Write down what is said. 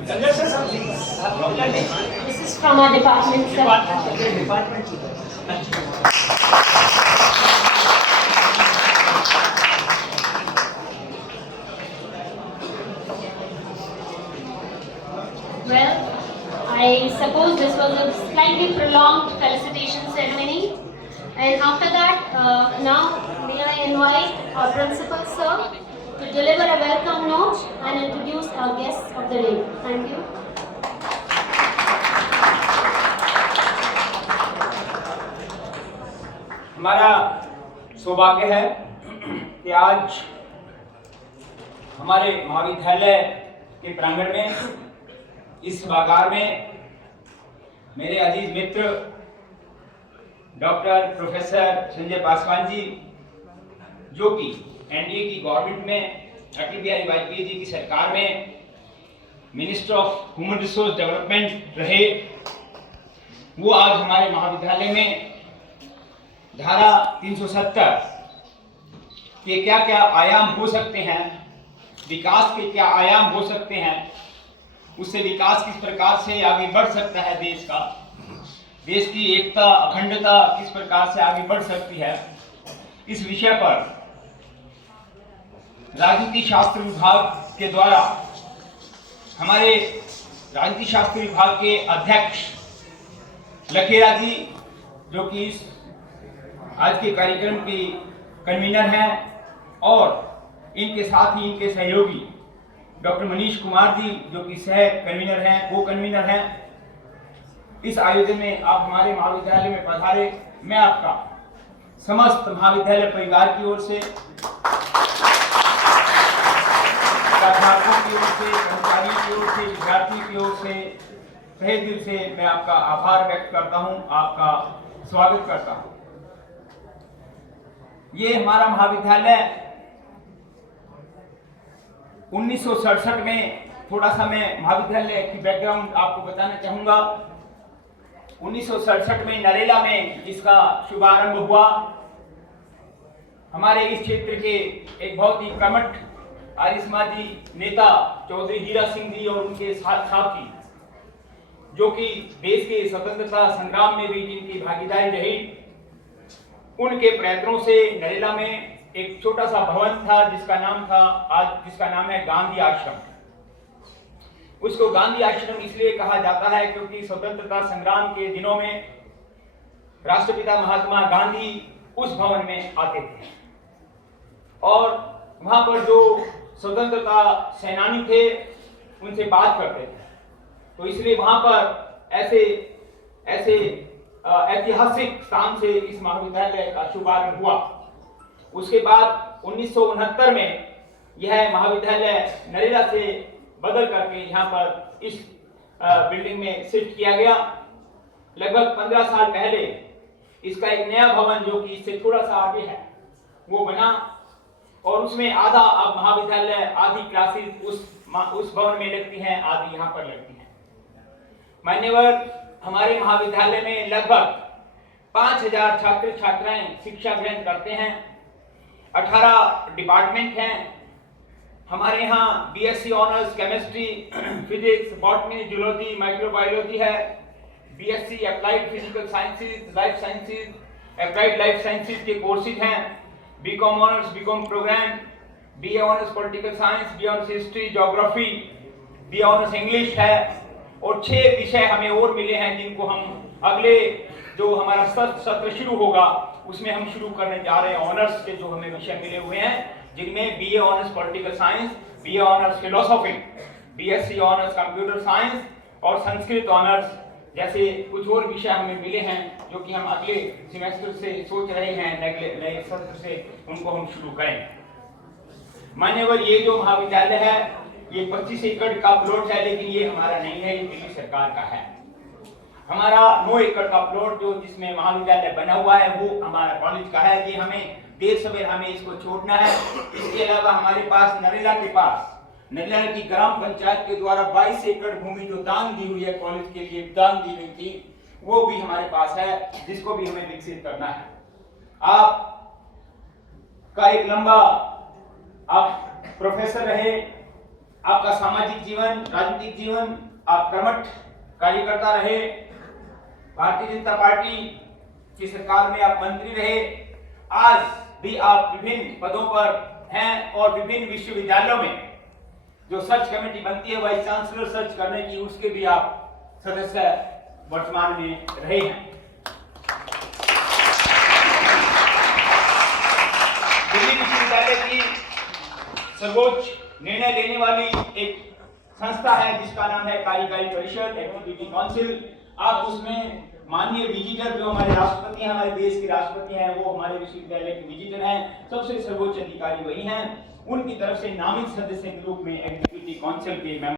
This is from our department, sir. Well, I suppose this was a slightly prolonged felicitation ceremony. And after that, now may I invite our principal, sir, to deliver a welcome note and introduce our guests of the day. Thank you. हमारा सौभाग्य है कि आज हमारे महाविद्यालय के प्रांगण में इस सभागार में मेरे अजीज मित्र डॉक्टर प्रोफेसर संजय पासवान जी, जो कि एनडीए की गवर्नमेंट में अटल बिहारी वाजपेयी जी की सरकार में minister of human resource development रहे, वो आज हमारे महाविद्यालय में धारा 370 के क्या क्या आयाम हो सकते हैं, विकास के क्या आयाम हो सकते हैं, उससे विकास किस प्रकार से आगे बढ़ सकता है, देश की एकता अखंडता किस प्रकार से आगे बढ़ सकती है, इस विषय पर राजनीति शास्त्र विभाग के द्वारा हमारे राजनीति शास्त्र विभाग के अध्यक्ष लखेरा जी, जो कि इस आज के कार्यक्रम की कन्वीनर हैं, और इनके साथ ही इनके सहयोगी डॉक्टर मनीष कुमार जी, जो कि सह कन्वीनर हैं, को कन्वीनर हैं, इस आयोजन में आप हमारे महाविद्यालय में पधारे। मैं आपका समस्त महाविद्यालय परिवार की ओर से, प्राध्यापकों की ओर से, कर्मचारियों की ओर से, विद्यार्थियों की ओर से तहे दिल से मैं आपका आभार व्यक्त करता हूं, आपका स्वागत करता हूं। ये हमारा महाविद्यालय 1967 में, थोड़ा सा मैं महाविद्यालय की बैकग्राउंड आपको बताना चाहूंगा। 1967 में नरेला में इसका शुभारंभ हुआ। हमारे इस क्षेत्र के एक बहुत ही कर्मठ आरिस्माजी नेता चौधरी हीरा सिंह जी और उनके साथी, जो कि देश के स्वतंत्रता संग्राम में भी जिनकी भागीदारी रही, उनके प्रयत्नों से नरेला में एक छोटा सा भवन था जिसका नाम है गांधी आश्रम। उसको गांधी आश्रम इसलिए कहा जाता है क्योंकि स्वतंत्रता संग्राम के दिनों में राष्ट्रपिता महात्मा गांधी उस भवन में आते थे और वहां पर जो स्वतंत्रता सेनानी थे उनसे बात करते थे। तो इसलिए वहां पर ऐसे ऐतिहासिक स्थान से इस महाविद्यालय का शुभारंभ हुआ। उसके बाद 1969 में यह महाविद्यालय नरेला से बदल करके यहाँ पर इस बिल्डिंग में शिफ्ट किया गया। लगभग 15 साल पहले इसका एक नया भवन, जो कि इससे थोड़ा सा आगे है, वो बना और उसमें आधा अब महाविद्यालय, आधी क्लासेस उस भवन में लगती हैं, आधी यहाँ पर लगती हैं। मान्यवर, हमारे महाविद्यालय में लगभग 5000 छात्र छात्राएं शिक्षा ग्रहण करते हैं। 18 डिपार्टमेंट हैं हमारे यहाँ। BSc honours chemistry, physics, botany, zoology, microbiology है। BSc applied physical sciences, life sciences, applied life sciences के कोर्सेज हैं। BCom honours, BCom programme, BA honours political science, B honours history, geography, B honours English है और 6 विषय हमें और मिले हैं जिनको हम अगले जो हमारा सत्र शुरू होगा उसमें हम शुरू करने जा रहे हैं। ऑनर्स के जो हमें विषय मिले हुए हैं, जिनमें BA honours political science, BA honours philosophy, BSc honours computer science और संस्कृत ऑनर्स जैसे कुछ और विषय हमें मिले हैं, जो कि हम अगले सेमेस्टर से सोच रहे हैं नए सत्र से उनको हम शुरू करें। मान्यवर, ये जो महाविद्यालय है ये 25 एकड़ का प्लॉट है, लेकिन ये हमारा नहीं है, ये दिल्ली सरकार का है। हमारा 9 एकड़ का प्लॉट जो जिसमें महाविद्यालय बना हुआ है वो हमारा कॉलेज का है। ये हमें देर सवेर हमें इसको छोड़ना है। इसके अलावा हमारे पास नरेला की ग्राम पंचायत के द्वारा 22 एकड़ भूमि जो दान दी हुई है, कॉलेज के लिए दान दी गई थी, वो भी हमारे पास है, जिसको भी हमें विकसित करना है। आप का एक लंबा आप प्रोफेसर रहे, आपका सामाजिक जीवन, राजनीतिक जीवन, आप कर्मठ कार्यकर्ता रहे, भारतीय जनता पार्टी की सरकार में आप मंत्री रहे, आज भी आप विभिन्न पदों पर हैं और विभिन्न विश्वविद्यालयों में जो सर्च कमेटी बनती है वाइस चांसलर सर्च करने की, उसके भी आप सदस्य वर्तमान में रहे हैं। दिल्ली विश्वविद्यालय की सर्वोच्च निर्णय लेने वाली एक संस्था है जिसका नाम है कार्यकारी परिषद, एग्जीक्यूटिव काउंसिल। आप उसमें माननीय विजिटर जो हमारे राष्ट्रपति हैं, हमारे देश के राष्ट्रपति हैं, वो हमारे विश्वविद्यालय के विजिटर हैं, सबसे सर्वोच्च अधिकारी वही हैं। उनकी तरफ से नामित सदस्य के रूप में एग्जीक्यूटिव काउंसिल के